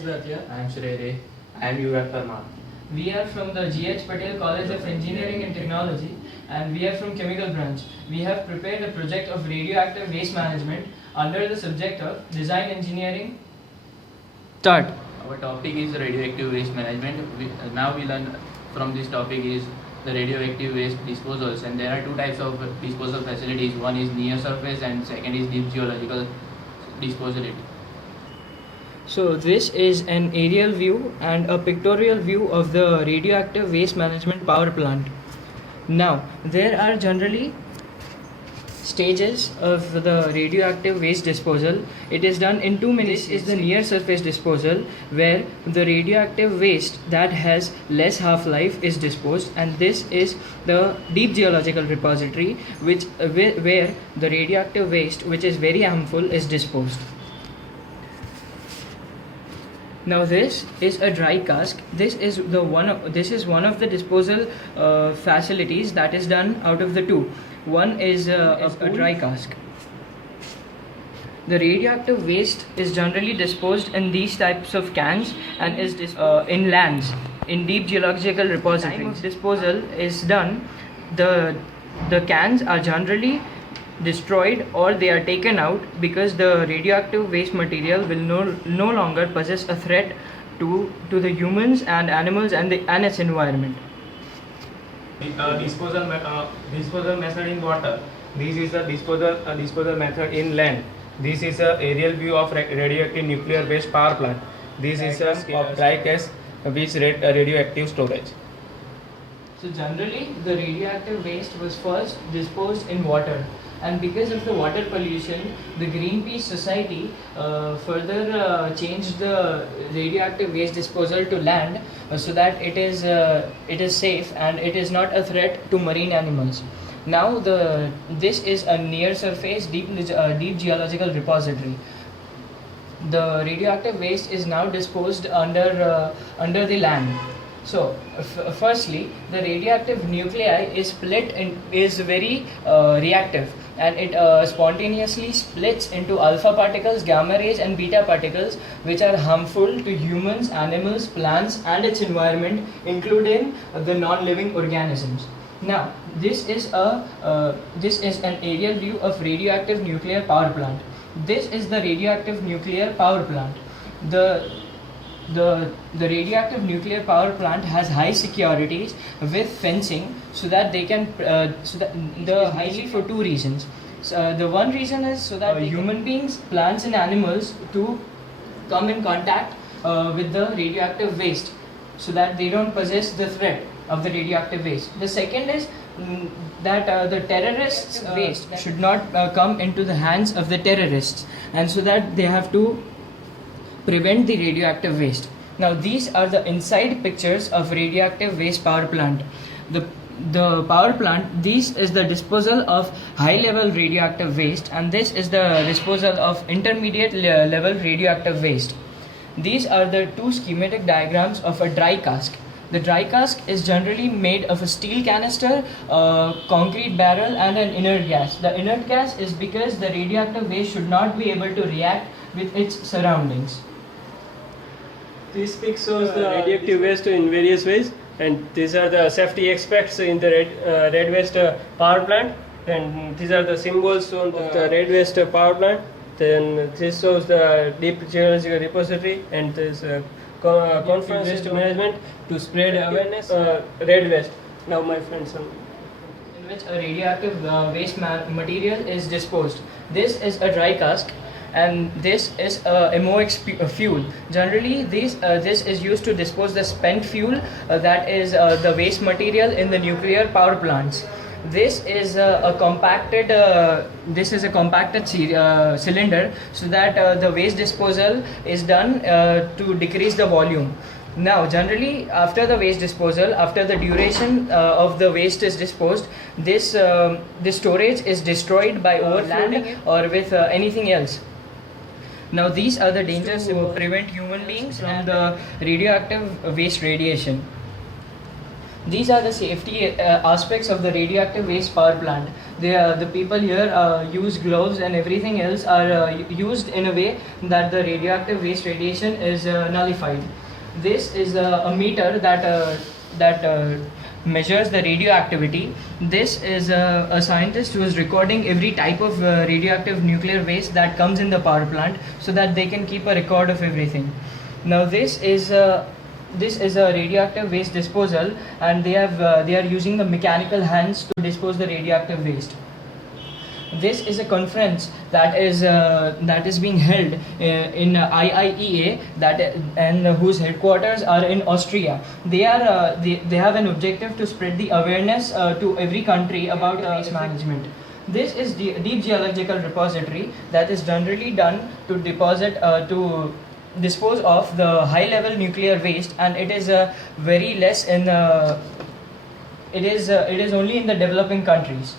Sadatiya. I am Shrey Ray. I am Yuvraj Parmar. We are from the Patel College of Engineering and Technology, and we are from Chemical Branch. We have prepared a project of radioactive waste management under the subject of Design Engineering. Start. Our topic is radioactive waste management. Now we learn from this topic is the radioactive waste disposals, and there are two types of disposal facilities. One is near surface and second is deep geological disposal. So this is an aerial view and a pictorial view of the radioactive waste management power plant. Now there are generally stages of the radioactive waste disposal. It is done in two minutes. This is the near surface disposal, where the radioactive waste that has less half-life is disposed, and this is the deep geological repository, where the radioactive waste, which is very harmful, is disposed. Now this is a dry cask. This is one of the disposal facilities that is done out of the two. One is a dry cask. The radioactive waste is generally disposed in these types of cans and is in lands in deep geological repositories. Time of disposal is done. The cans are generally destroyed or they are taken out because the radioactive waste material will no longer possess a threat to the humans and animals and its environment. Disposal method in water. This is the disposal method in land. This is a aerial view of radioactive nuclear waste power plant. This is a dry cask with radioactive storage. So generally the radioactive waste was first disposed in water, and because of the water pollution, the Greenpeace Society further changed the radioactive waste disposal to land so that it is safe and it is not a threat to marine animals. Now this is a near surface deep geological repository. The radioactive waste is now disposed under the land. So, firstly, the radioactive nuclei is very reactive, and it spontaneously splits into alpha particles, gamma rays, and beta particles, which are harmful to humans, animals, plants, and its environment, including the non-living organisms. Now, this is an aerial view of radioactive nuclear power plant. This is the radioactive nuclear power plant. The radioactive nuclear power plant has high securities with fencing so that they can highly for two reasons. The one reason is so that human beings, plants and animals to come in contact with the radioactive waste so that they don't possess the threat of the radioactive waste. The second is that the terrorists' waste should not come into the hands of the terrorists, and so that they have to prevent the radioactive waste. Now these are the inside pictures of radioactive waste power plant. The power plant, this is the disposal of high level radioactive waste, and this is the disposal of intermediate level radioactive waste. These are the two schematic diagrams of a dry cask. The dry cask is generally made of a steel canister, concrete barrel, and an inert gas. The inert gas is because the radioactive waste should not be able to react with its surroundings. This pic shows the radioactive waste in various ways, and these are the safety aspects in the red waste power plant, and these are the symbols of the red waste power plant. Then this shows the deep geological repository, and this conference waste management to spread awareness red waste. Now my friends, in which a radioactive waste material is disposed. This is a dry cask, and this is a MOX fuel. Generally, this is used to dispose the spent fuel that is the waste material in the nuclear power plants. This is a compacted cylinder so that the waste disposal is done to decrease the volume. Now, generally, after the waste disposal, after the duration of the waste is disposed, this storage is destroyed by overflowing or with anything else. Now these are the dangers to prevent human beings from the radioactive waste radiation. These are the safety aspects of the radioactive waste power plant. The people here use gloves and everything else are used in a way that the radioactive waste radiation is nullified. This is a meter that measures the radioactivity. This is a scientist who is recording every type of radioactive nuclear waste that comes in the power plant so that they can keep a record of everything. Now this is a radioactive waste disposal, and they are using the mechanical hands to dispose the radioactive waste. This is a conference that is being held in IIEA and whose headquarters are in Austria. They have an objective to spread the awareness to every country about waste management. This is the deep geological repository that is generally done to dispose of the high level nuclear waste, and it is very less in it is only in the developing countries.